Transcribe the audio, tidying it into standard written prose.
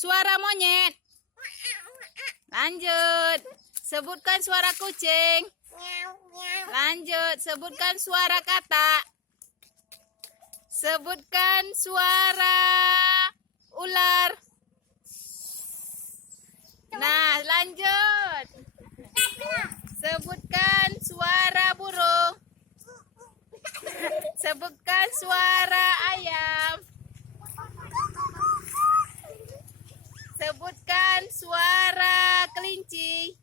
suara monyet. Lanjut. Sebutkan suara kucing. Lanjut. Sebutkan suara katak. Sebutkan suara ular. Nah, lanjut. Sebutkan suara burung. Sebutkan suara ayam. Sebutkan suara kelinci.